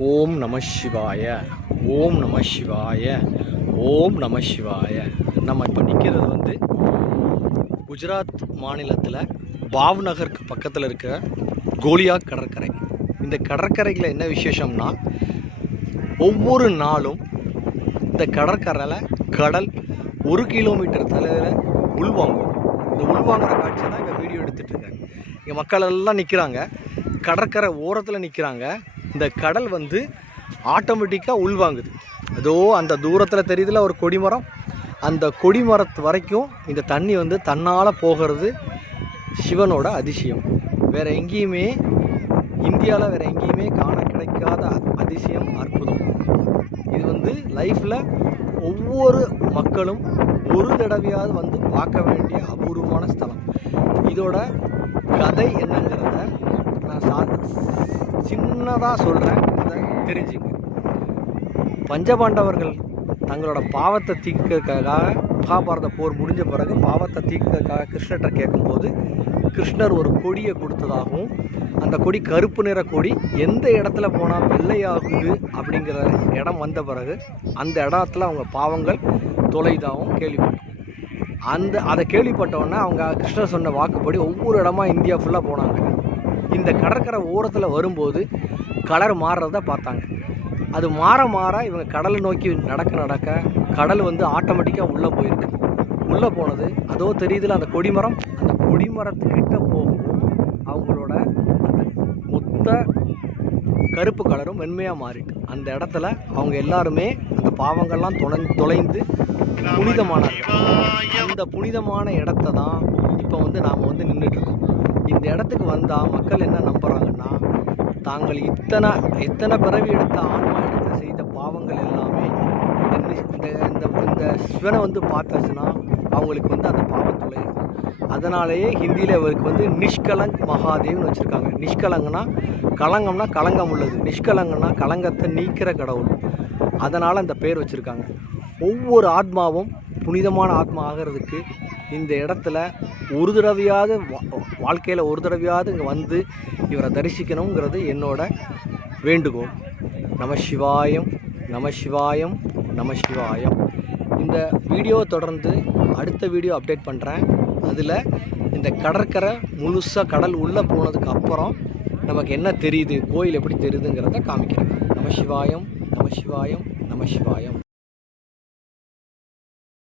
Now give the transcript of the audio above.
ஓம் நம சிவாய ஓம் நம சிவாய ஓம் நம சிவாய. நம்ம இப்போ நிற்கிறது வந்து குஜராத் மாநிலத்தில் பாவ்நகருக்கு பக்கத்தில் இருக்கிற கோலியா கடற்கரை. இந்த கடற்கரையில் என்ன விசேஷம்னா ஒவ்வொரு நாளும் இந்த கடற்கரையில் கடல் ஒரு கிலோமீட்டர் தலைவில் உள்வாங்கும் இந்த உள்வாங்குற காட்சி தான் இங்கே வீடியோ எடுத்துகிட்டு இருக்கேன் இங்கே மக்கள் எல்லாம் நிற்கிறாங்க கடற்கரை ஓரத்தில் நிற்கிறாங்க இந்த கடல் வந்து ஆட்டோமேட்டிக்காக உள்வாங்குது. அதோ அந்த தூரத்தில் தெரியுதுல ஒரு கொடிமரம். அந்த கொடிமரத்து வரைக்கும் இந்த தண்ணி வந்து தன்னால் போகிறது சிவனோட அதிசயம். வேறு எங்கேயுமே இந்தியாவில் வேறு எங்கேயுமே காண கிடைக்காத அதிசயம் அற்புதம். இது வந்து லைஃப்பில் ஒவ்வொரு மக்களும் ஒரு தடவையாவது வந்து பார்க்க வேண்டிய அபூர்வமான ஸ்தலம். இதோட கதை என்னங்கிறத நான் சா சின்னதாக சொல்கிறேன் அதை தெரிஞ்சுங்க. பஞ்சபாண்டவர்கள் தங்களோட பாவத்தை தீர்க்கறதுக்காக மகாபாரத போர் முடிஞ்ச பிறகு பாவத்தை தீர்க்கிறதுக்காக கிருஷ்ணர்கிட்ட கேட்கும்போது கிருஷ்ணர் ஒரு கொடியை கொடுத்ததாகவும் அந்த கொடி கருப்பு நிற கொடி எந்த இடத்துல போனால் வெள்ளையாகுது அப்படிங்கிற இடம் வந்த பிறகு அந்த இடத்துல அவங்க பாவங்கள் தொலைதாகவும் கேள்விப்பட்டோம். அந்த அதை கேள்விப்பட்டோன்னே அவங்க கிருஷ்ணர் சொன்ன வாக்குப்படி ஒவ்வொரு இடமா இந்தியா ஃபுல்லாக போனாங்க. இந்த கடற்கரை ஓரத்தில் வரும்போது கலர் மாறுறத பார்த்தாங்க. அது மாற மாற இவங்க கடலை நோக்கி நடக்க நடக்க கடல் வந்து ஆட்டோமேட்டிக்காக உள்ளே போயிருக்கு. உள்ளே போனது அதோ தெரியுதுல அந்த கொடிமரம்? அந்த கொடிமரத்துக்கிட்ட போகும். அவங்களோட அந்த மொத்த கருப்பு கலரும் வெண்மையாக மாறிட்டு அந்த இடத்துல அவங்க எல்லாருமே அந்த பாவங்கள்லாம் தொலை தொலைந்து புனிதமானார்கள் அந்த புனிதமான இடத்த தான் இப்போ வந்து நாம் வந்து நின்றுட்டு இருக்கோம். இந்த இடத்துக்கு வந்தால் மக்கள் என்ன நம்புகிறாங்கன்னா தாங்கள் இத்தனை எத்தனை பிறவி எடுத்த ஆன்மா எடுத்த செய்த பாவங்கள் எல்லாமே இந்த இந்த இந்த சிவனை வந்து பார்த்தாச்சுன்னா அவங்களுக்கு வந்து அந்த பாவம் அதனாலேயே ஹிந்தியில் இவருக்கு வந்து நிஷ்கலங் மகாதேவ்னு வச்சுருக்காங்க. நிஷ்கலங்கன்னா கலங்கம்னா களங்கம் உள்ளது. நிஷ்கலங்கன்னா களங்கத்தை நீக்கிற கடவுள். அதனால் அந்த பேர் வச்சுருக்காங்க. ஒவ்வொரு ஆத்மாவும் புனிதமான ஆத்மா ஆகிறதுக்கு இந்த இடத்துல ஒரு தடவையாவது வாழ்க்கையில் ஒரு தடவையாவது இங்கே வந்து இவரை தரிசிக்கணுங்கிறது என்னோட வேண்டுகோள். நம சிவாயம் நம சிவாயம் நம சிவாயம். இந்த வீடியோவை தொடர்ந்து அடுத்த வீடியோ அப்டேட் பண்ணுறேன் அதில் இந்த கடற்கரை முழுசாக கடல் உள்ளே போனதுக்கு அப்புறம் நமக்கு என்ன தெரியுது கோயில் எப்படி தெரியுதுங்கிறத காமிக்கிறேன். நம சிவாயம் நம சிவாயம் நம சிவாயம்.